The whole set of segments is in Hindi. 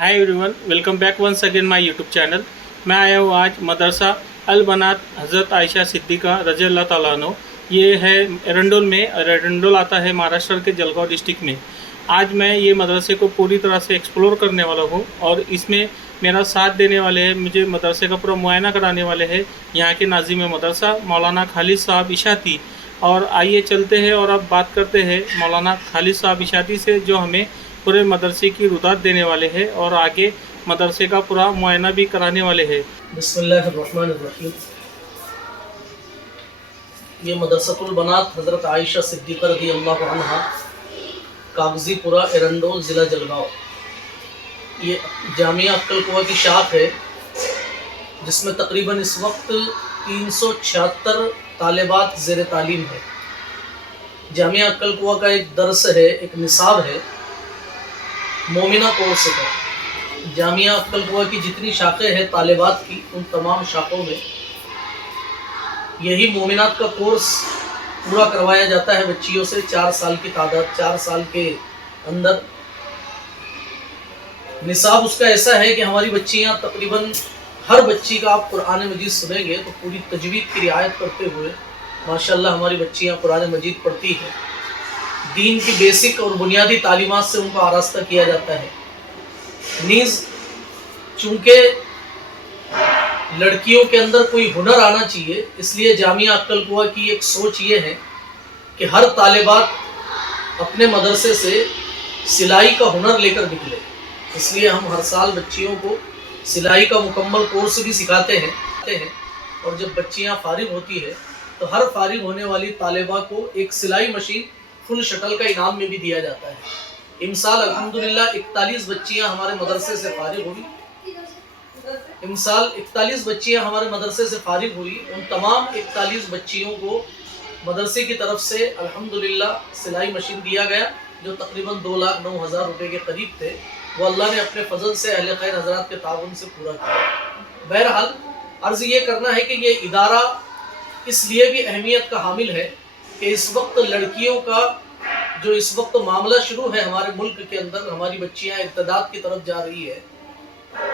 Hi everyone, welcome back once again my YouTube channel. मैं आया हूँ आज मदरसा अल बनात हज़रत आयशा सिद्दीक़ा रज़ी अल्लाह ताला अन्हो। ये है एरंडोल में, और एरंडोल आता है महाराष्ट्र के जलगांव डिस्ट्रिक्ट में। आज मैं ये मदरसे को पूरी तरह से एक्सप्लोर करने वाला हूँ और इसमें मेरा साथ देने वाले हैं, मुझे मदरसे का पूरा मुआयना कराने वाले हैं यहाँ के नाज़िम मदरसा मौलाना खालिद साहब इशाती। और आइए चलते हैं और अब बात करते हैं मौलाना खालिद साहब इशाती से, जो हमें पूरे मदरसे की रुदात देने वाले हैं और आगे मदरसे का पूरा मुआयना भी कराने वाले हैं। बिस्मिल्लाहिर्रहमानिर्रहीम। ये मदरसतुल बनात हज़रत आयशा सिद्दीक़ा रज़ियल्लाहु अन्हा, कागज़ीपुरा, एरंडोल, ज़िला जलगांव। ये जामिया अक्कल कुआ की शाख है जिसमें तकरीबन इस वक्त 376 तालिबात ज़ेर तालीम है। जामिया अक्कल कुआ का एक दर्स है, एक निसाब है मोमिना कोर्स का। जामिया अक्कल कुआ की जितनी शाखें हैं तालिबात की, उन तमाम शाखों में यही मोमिनात का कोर्स पूरा करवाया जाता है बच्चियों से। 4 साल की तादाद, 4 साल के अंदर निसाब उसका ऐसा है कि हमारी बच्चियां तकरीबन हर बच्ची का आप कुरान मजीद सुनेंगे तो पूरी तजवीद की रियायत करते हुए माशाल्लाह हमारी बच्चियां कुरान मजीद पढ़ती हैं। दीन की बेसिक और बुनियादी तालीमात से उनको आरास्ता किया जाता है। नीज़ चूँकि लड़कियों के अंदर कोई हुनर आना चाहिए, इसलिए जामिया अक्कल कुआ की एक सोच ये है कि हर तालिबात अपने मदरसे से सिलाई का हुनर लेकर निकले। इसलिए हम हर साल बच्चियों को सिलाई का मुकम्मल कोर्स भी सिखाते हैं और जब बच्चियां फारिग होती है तो हर फारिग होने वाली तालिबा को एक सिलाई मशीन फुल शटल का इनाम में भी दिया जाता है। इमसाल अल्हम्दुलिल्लाह 41 बच्चियां हमारे मदरसे से फारिग हुई। इमसाल 41 बच्चियां हमारे मदरसे से फारिग हुई। उन तमाम 41 बच्चियों को मदरसे की तरफ से अल्हम्दुलिल्लाह सिलाई मशीन दिया गया, जो तकरीबन 2,09,000 रुपये के करीब थे। वो अल्लाह ने अपने फजल से अहले खैर हजरात के ताउन से पूरा किया। बहरहाल अर्ज़ ये करना है कि ये इदारा इसलिए भी अहमियत का हामिल है कि इस वक्त लड़कियों का जो इस वक्त मामला शुरू है हमारे मुल्क के अंदर, हमारी बच्चियां इर्तिदाद की तरफ जा रही है।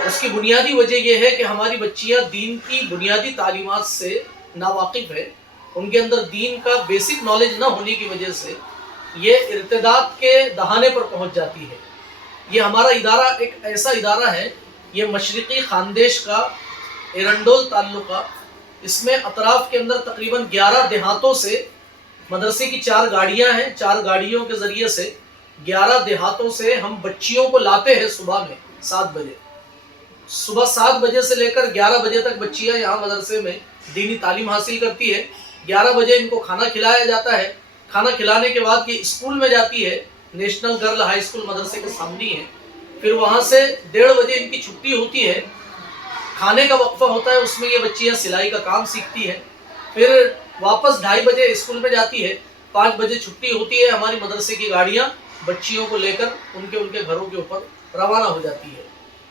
उसकी बुनियादी वजह यह है कि हमारी बच्चियां दीन की बुनियादी तालीमात से नावाकिफ़ है। उनके अंदर दीन का बेसिक नॉलेज न होने की वजह से ये इर्तिदाद के दहाने पर पहुंच जाती है। ये हमारा इदारा एक ऐसा इदारा है, ये मशरिकी खानदेश का एरंडोल ताल्लुका। इसमें अतराफ़ के अंदर तकरीबन 11 देहातों से मदरसे की 4 गाड़ियां हैं। 4 गाड़ियों के ज़रिए से 11 देहातों से हम बच्चियों को लाते हैं सुबह में 7 बजे। सुबह 7 बजे से लेकर 11 बजे तक बच्चियां यहाँ मदरसे में दीनी तालीम हासिल करती है। 11 बजे इनको खाना खिलाया जाता है। खाना खिलाने के बाद ये स्कूल में जाती है, नेशनल गर्ल हाई स्कूल मदरसे के सामने है। फिर वहाँ से 1:30 बजे इनकी छुट्टी होती है। खाने का वक्फा होता है, उसमें ये बच्चियाँ सिलाई का काम सीखती हैं। फिर वापस 2:30 बजे स्कूल में जाती है। 5 बजे छुट्टी होती है। हमारी मदरसे की गाड़ियाँ बच्चियों को लेकर उनके घरों के ऊपर रवाना हो जाती है।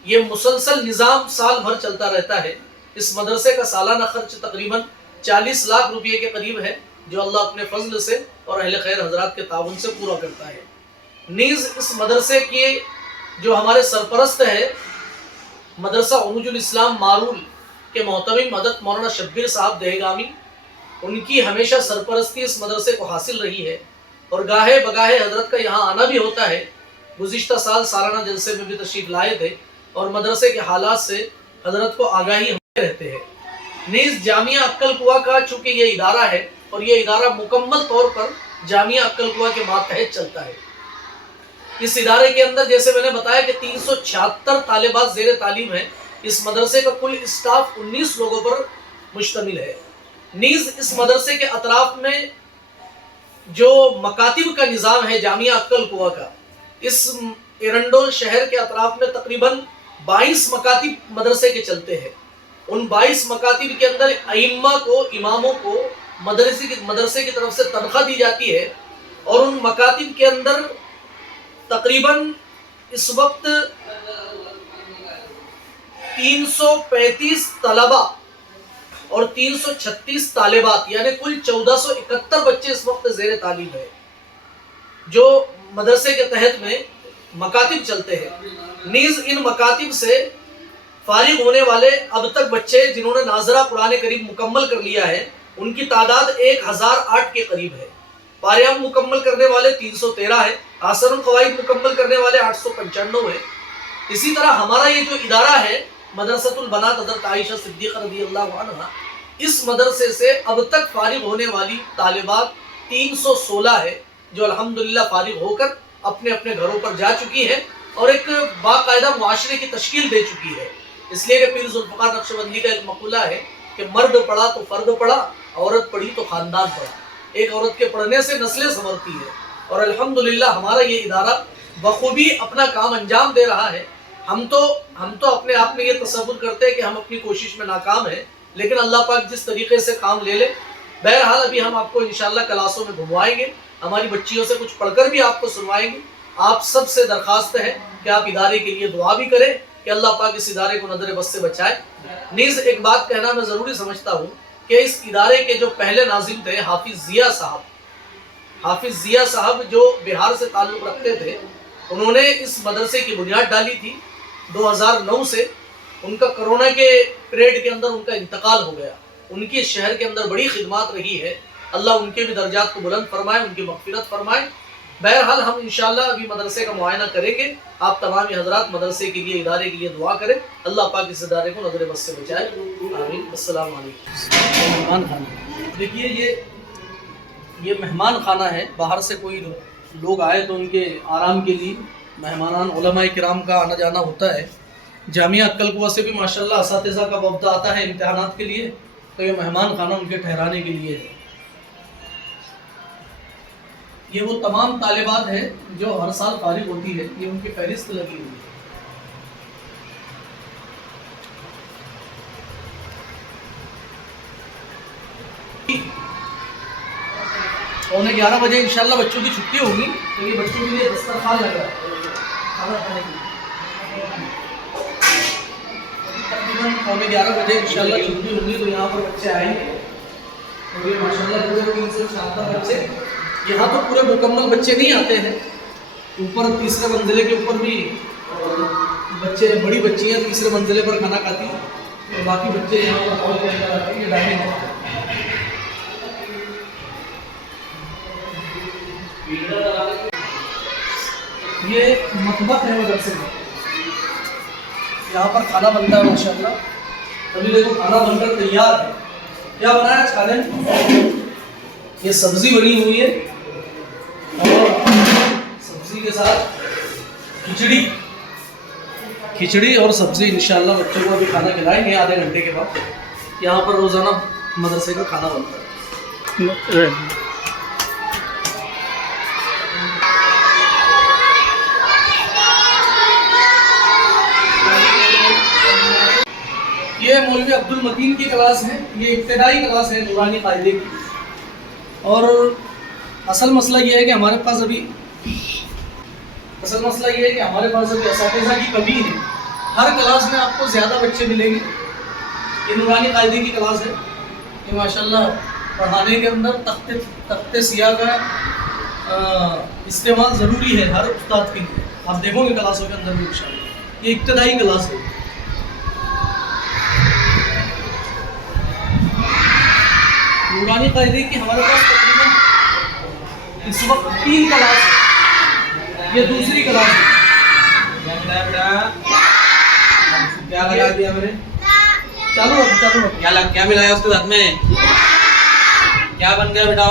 ये मुसलसल निज़ाम साल भर चलता रहता है। इस मदरसे का सालाना खर्च तकरीबन 40 लाख रुपये के करीब है, जो अल्लाह अपने फजल से और अहले खैर हजरात के ताउन से पूरा करता है। नीज़ इस मदरसे के जो हमारे सरपरस्त है मदरसा उरूजुल इस्लाम मारूल के मोहतमिम हज़रत मौलाना शब्बीर साहब दहगामी, उनकी हमेशा सरपरस्ती इस मदरसे को हासिल रही है और गाहे बगाहे हजरत का यहाँ आना भी होता है। गुज़िश्ता साल सालाना जलसे में भी तशरीफ़ लाए थे और मदरसे के हालात से हजरत को आगाही होते रहते हैं। नीज़ जामिया अक्कल कुआ का चूँकि ये इदारा है और ये इदारा मुकम्मल तौर पर जामिया अक्कल कुआ के मातहत चलता है। इस इदारे के अंदर जैसे मैंने बताया कि 376 तालिबात ज़ेर तालीम है। इस मदरसे का कुल स्टाफ 19 लोगों पर मुश्तमिल है। नीज़ इस मदरसे के अतराफ में जो मकातिब का निज़ाम है जामिया अक्कल कुआ का, इस एरंडोल शहर के अतराफ में तकरीबन 22 मकातिब मदरसे के चलते हैं। उन 22 मकातिब के अंदर अइम्मा को, इमामों को मदरसे की तरफ से तनख्वाह दी जाती है और उन मकातिब के अंदर तकरीबन इस वक्त 335 तलबा और 336 तालिबात यानी कुल 1471 बच्चे इस वक्त ज़ेर तालीम है, जो मदरसे के तहत में मकातिब चलते हैं। नीज इन मकातिब से फारिग होने वाले अब तक बच्चे जिन्होंने नाजरा कुरान करीम मुकम्मल कर लिया है उनकी तादाद 1008 के करीब है। पारियाम मुकम्मल करने वाले 313 है। आसरुल क़वाइद मुकम्मल करने वाले 895 है। इसी तरह हमारा ये जो इदारा है मदरसतुल बनात हज़रत आयशा सिद्दीक़ा रज़ियल्लाहु अन्हा, इस मदरसे से अब तक फारिग होने वाली तालिबात 316 है जो अल्हम्दुलिल्लाह फारिग होकर अपने अपने घरों पर जा चुकी है और एक बाकायदा मुआशरे की तश्कील दे चुकी है। इसलिए कि पीर ज़ुल्फ़िकार नक्शबंदी का एक मक़ूला है कि मर्द पढ़ा तो फ़र्द पढ़ा, औरत पढ़ी तो ख़ानदान पढ़ा। एक औरत के पढ़ने से नस्लें संवरती है और अल्हम्दुलिल्लाह हमारा ये इदारा बखूबी अपना काम अंजाम दे रहा है। हम तो अपने आप में ये तसव्वुर करते हैं कि हम अपनी कोशिश में नाकाम हैं, लेकिन अल्लाह पाक जिस तरीके से काम ले ले। बहरहाल अभी हम आपको इंशाअल्लाह क्लासों में घुमवाएंगे, हमारी बच्चियों से कुछ पढ़कर भी आपको सुनवाएंगे। आप सब से दरख्वास्त है कि आप इदारे के लिए दुआ भी करें कि अल्लाह पाक इस इदारे को नजर बस से बचाए। नीज़ एक बात कहना मैं ज़रूरी समझता हूँ कि इस इदारे के जो पहले नाजिम थे हाफिज़ ज़िया साहब जो बिहार से ताल्लुक़ रखते थे, उन्होंने इस मदरसे की बुनियाद डाली थी 2009 से। उनका कोरोना के पीरियड के अंदर उनका इंतकाल हो गया। उनकी शहर के अंदर बड़ी खिदमत रही है। अल्लाह उनके भी दर्जात को बुलंद फरमाए, उनकी मग़फ़िरत फरमाए। बहरहाल हम इंशाअल्लाह अभी मदरसे का मुआयना करेंगे। आप तमाम हज़रात मदरसे के लिए, इदारे के लिए दुआ करें। अल्लाह पाक इस इदारे को नज़र बस से बचाए। आमीन। अस्सलाम वालेकुम। मेहमान खाना, देखिए ये मेहमान खाना है। बाहर से कोई लोग आए तो उनके आराम के लिए मेहमानान उलमाए किराम का आना जाना होता है। जामिया अक्कल कुआ से भी माशाल्लाह असातिज़ा का वफ़द आता है इम्तिहानात के लिए, तो ये मेहमान खाना उनके ठहराने के लिए है। ये वो तमाम तालिबात है जो हर साल फारिग होती है, ये उनकी फहरिस्त लगी हुई है। पौने 11 बजे इंशाल्लाह बच्चों की छुट्टी होगी, तो ये बच्चों के लिए दस्तरखान लगा है खाना खाने के लिए। तकरीबन पौने 11 बजे इंशाल्लाह छुट्टी होगी, तो यहाँ पर बच्चे आएंगे और ये माशाल्लाह पूरे 3 से 4 बच्चे। यहाँ तो पूरे मुकम्मल बच्चे नहीं आते हैं, ऊपर तीसरे मंजिले के ऊपर भी बच्चे, बड़ी बच्चियाँ तीसरे मंजिले पर खाना खाती हैं और बाकी बच्चे यहाँ पर हॉल के अंदर आते हैं। ये डाइनिंग हॉल है। ये मतबख है मदरसे में, यहाँ पर खाना बनता है माशाल्लाह। अभी देखो खाना बनकर तैयार है। क्या बनाया है खाने में? ये सब्जी बनी हुई है और सब्जी के साथ खिचड़ी और सब्जी। इंशाल्लाह बच्चों को अभी खाना खिलाएंगे आधे घंटे के बाद। यहाँ पर रोज़ाना मदरसे का खाना बनता है। ये मौलवी अब्दुल मतीन की क्लास है। ये इब्तिदाई क्लास है नूरानी कायदे की। और असल मसला ये है कि हमारे पास अभी असातिज़ा की कमी है। हर क्लास में आपको ज़्यादा बच्चे मिलेंगे। ये नूरानी कायदे की क्लास है। ये माशाल्लाह पढ़ाने के अंदर तख्ते सियाह का इस्तेमाल ज़रूरी है हर उस्ताद के लिए। आप देखोगे क्लासों के अंदर भी इंशाल्लाह। ये इब्तिदाई क्लास है। नूरानी कायदे की हमारे पास तकरीबन इस वक्त 3 क्लास है। ये दूसरी क्लास है। क्या लगा दिया मैंने? चालू क्या मिलाया उसके साथ में? क्या बन गया बेटा?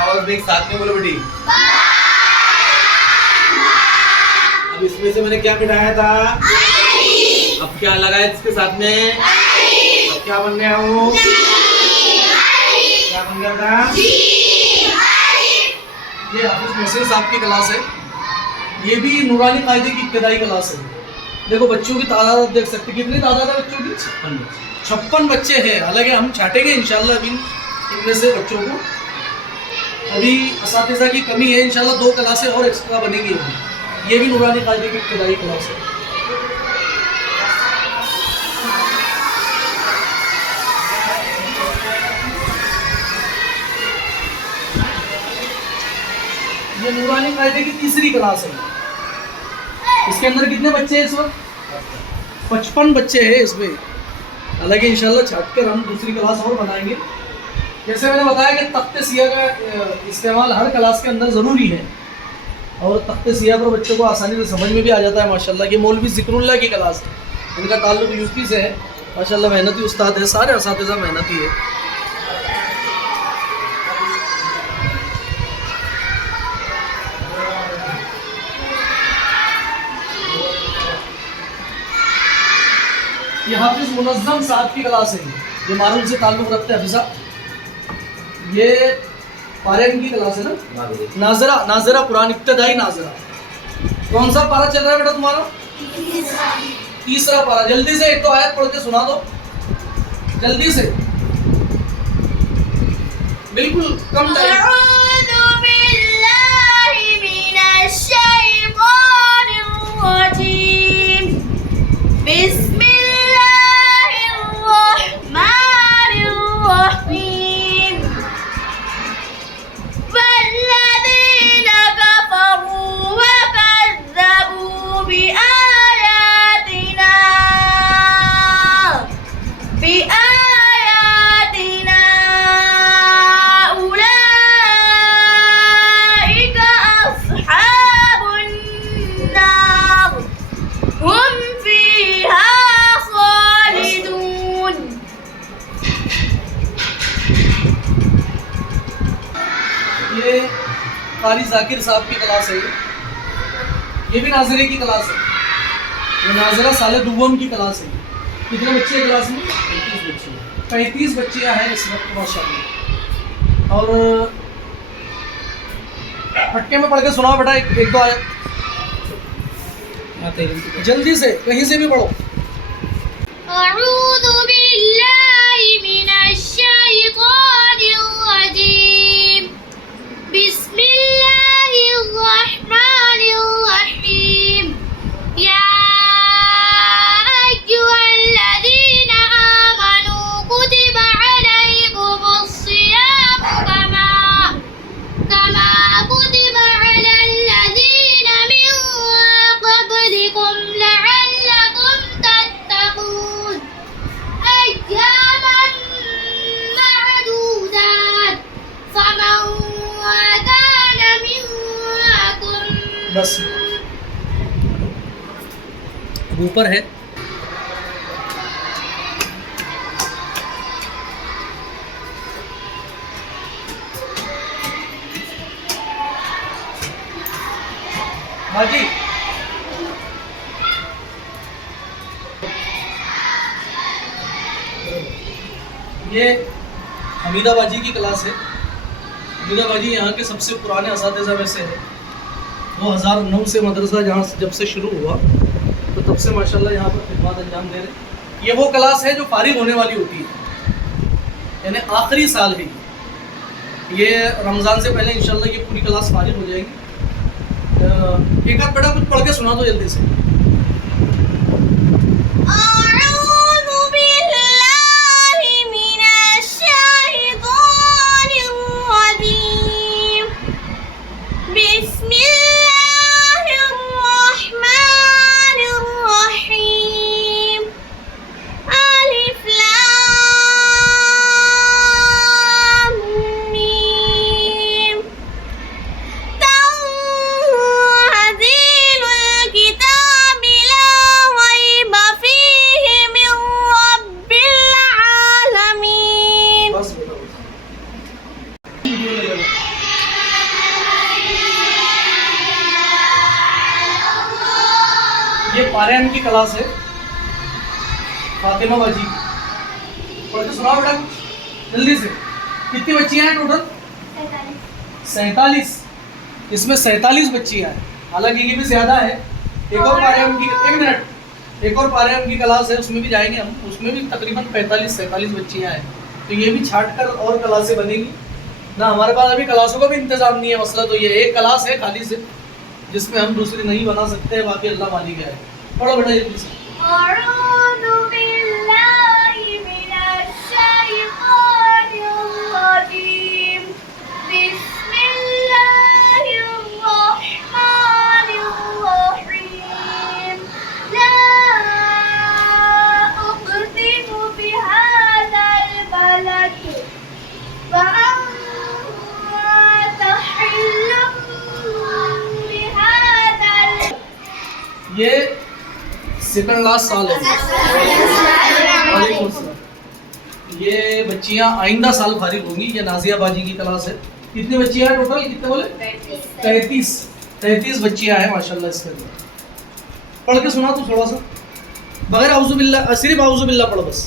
आवाज देख, साथ में बोलो बेटी। अब इसमें से मैंने क्या मिलाया था? अब क्या लगा है इसके साथ में? अब क्या बन गया वो? क्या बन गया बेटा? ये हाफिज मोहसिन साहब की क्लास है। ये भी नूरानी कायदे की इब्तिदाई क्लास है। देखो बच्चों की तादाद आप देख सकते हैं। कितनी तादाद है बच्चों की? 56 बच्चे हैं। हालांकि हम छाटेंगे इंशाल्लाह अभी इनमें से बच्चों को। अभी असातिज़ा की कमी है। इंशाल्लाह 2 क्लासें और एक्स्ट्रा बनेंगी। ये भी नूरानी कायदे की इब्तिदाई क्लास है। ये नूरानी कायदे की तीसरी क्लास है। इसके अंदर कितने बच्चे हैं इस वक्त? 55 बच्चे हैं इसमें। हालांकि इंशाल्लाह छाट कर हम दूसरी क्लास और बनाएंगे। जैसे मैंने बताया कि तख्ते सिया का इस्तेमाल हर क्लास के अंदर ज़रूरी है, और तख्ते सिया पर बच्चों को आसानी से समझ में भी आ जाता है माशाल्लाह। ये मौलवी ज़िक्रुल्लाह की क्लास है, इनका ताल्लुक़ यूपी से है माशाल्लाह। मेहनती उस्ताद है, सारे असातिज़ा मेहनती है। ये हाफिज मुनज़्ज़म साहब की क्लास है, ये मारूफ से ताल्लुक़ रखते हैं हफिज़ा। ये पारायण की क्लास है ना, नाजरा नाजरा कुरान इब्तदाई नाजरा। कौन सा पारा चल रहा है बेटा तुम्हारा? तीसरा पारा। जल्दी से एक तो आयत पढ़ के सुना दो, जल्दी से, बिल्कुल कम टाइम। अऊज़ु बिल्लाहि मिनश शैतानिर रजीम। बिस्मिल्लाहिर रहमानिर रहीम। वल्लज़ीना कफ़रू व कज़्ज़बू बिआयातिना उलाइका अस्हाबुन नार हुम फीहा खालिदून। ये कारी जाकिर साहब की क्लास है, ये भी नाजरे की क्लास है। ये नाजरा साले दुव्वम की क्लास है। कितने बच्चे हैं क्लास में? 35 बच्चियाँ हैं इस वक्त माशाल्लाह। और फटके में पढ़ के सुनाओ बेटा, एक दो आयत जल्दी से, कहीं से भी पढ़ो। अऊज़ु बिल्लाहि मिनश शैतानिर रजीम। बिस्मिल्लाहिर रहमानिर रहीम। या अय्युहल्लज़ीना आमनू कुतिबा अलैकुमुस सियामु कमा कुतिबा अलल्लज़ीना मिन क़ब्लिकुम लअल्लकुम तत्तक़ून। अय्यामन मअदूदात फमन कान मिनकुम। बस ऊपर है। बाजी ये हमीदा बाजी की क्लास है। हमीदा बाजी यहाँ के सबसे पुराने असातिज़ा में से है। 2009 से मदरसा जहाँ जब से शुरू हुआ तो तब से माशाल्लाह यहाँ पर खिदमत अंजाम दे रहे। ये वो क्लास है जो फारिग होने वाली होती है, यानी आखिरी साल है ये। रमज़ान से पहले इंशाल्लाह ये पूरी क्लास फारिग हो जाएगी। एक आध बेटा कुछ पढ़ के सुना दो जल्दी से। अऊज़ु बिल्लाहि मिनश शैतानिर रजीम। बिस्मिल्लाहिर रहमानिर रहीम। अलिफ लाम मीम। तंज़ीलुल किताबि ला रैब फीहि मिन रब्बिल आलमीन। बस बेटा बस। ये पारायण की क्लास है, फातिमा बाजी। पढ़ के सुनाओ बेटा जल्दी से। कितनी बच्चियां हैं टोटल? 47। इसमें 47 बच्चियां हैं, हालांकि ये भी ज़्यादा है। एक और पारायण की, एक मिनट, एक और पारायण की क्लास है, उसमें भी जाएंगे हम। उसमें भी तकरीबन 45-47 बच्चियां हैं। तो ये भी छाट कर और क्लासें बनेंगी ना। हमारे पास अभी क्लासों का भी इंतज़ाम नहीं है। मसला तो ये एक क्लास है खाली से, जिसमें हम दूसरी नहीं बना सकते हैं। बाकी अल्लाह मालिक है। पढ़ो बेटा जल्दी से। अऊज़ु बिल्लाहि मिनश शैतानिर रजीम। बिस्मिल्लाहिर ये सेकंड लास्ट साल है। वालेकुम अस्सलाम। ये बच्चियां आइंदा साल फारिग होंगी। ये नाजिया बाजी की क्लास है। कितनी बच्चियां हैं टोटल? कितने बोले? 33 बच्चियां हैं माशाल्लाह इसके अंदर। पढ़ के सुना तू थोड़ा सा, बगैर औज़ु बिल्लाह, सिर्फ औज़ु बिल्लाह पढ़ो बस।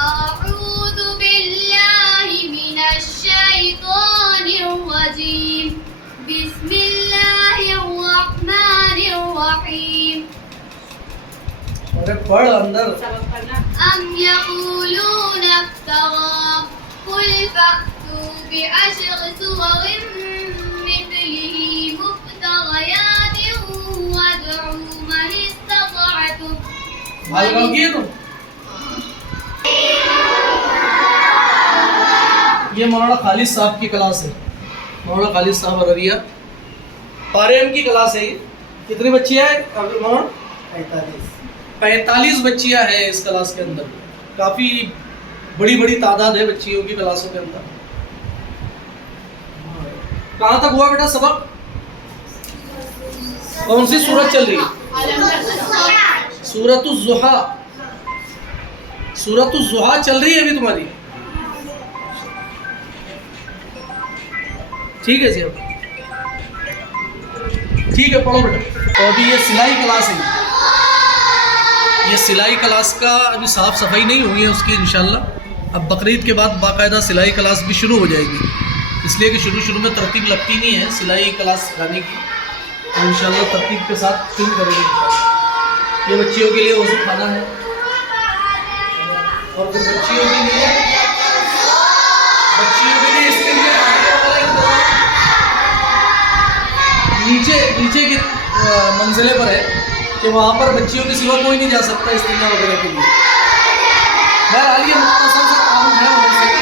अऊज़ु बिल्लाहि मिनश शैतानिर रजीम। बिस्मिल्लाहिर रहमानिर रहीम। अरे पढ़ अंदर। अम यक़ूलूना इफ्तरा कुल फअतू बिअश्रि सुवरिन मिस्लिही मुफ्तरयातिन वद'ू मन इस्ततअतुम। भाई काम किए तुम? ये मौलाना खालिद साहब की क्लास है। मौलाना खालिद साहब अररिया पारेम की क्लास है। ये कितनी बच्चियां हैं मौलाना? 45 बच्चियां हैं इस क्लास के अंदर। काफ़ी बड़ी बड़ी तादाद है बच्चियों की क्लासों के अंदर। कहाँ तक हुआ बेटा सबक? कौन सी सूरत चल रही है? सूरतुज़ ज़ुहा। सूरतुज़ ज़ुहा चल रही है अभी तुम्हारी। ठीक है जी, अब ठीक है पढ़ो बेटा। तो अभी ये सिलाई क्लास है। ये सिलाई क्लास का अभी साफ़ सफाई नहीं हुई है उसकी इंशाल्लाह। अब बकरीद के बाद बाकायदा सिलाई क्लास भी शुरू हो जाएगी, इसलिए कि शुरू में तरतीब लगती नहीं है सिलाई क्लास सिखाने की। तो इंशाल्लाह तरतीब के साथ शुरू करेंगे इंशाल्लाह। ये बच्चियों के लिए वज़ू खाना है और फिर बच्चियों के लिए इसके लिए नीचे की मंजिले पर है कि वहाँ पर बच्चियों के सिवा कोई नहीं जा सकता इस्तिंजा वगैरह के लिए। बहरहाल ये मुख्तसर सा तारुफ है मदरसे का।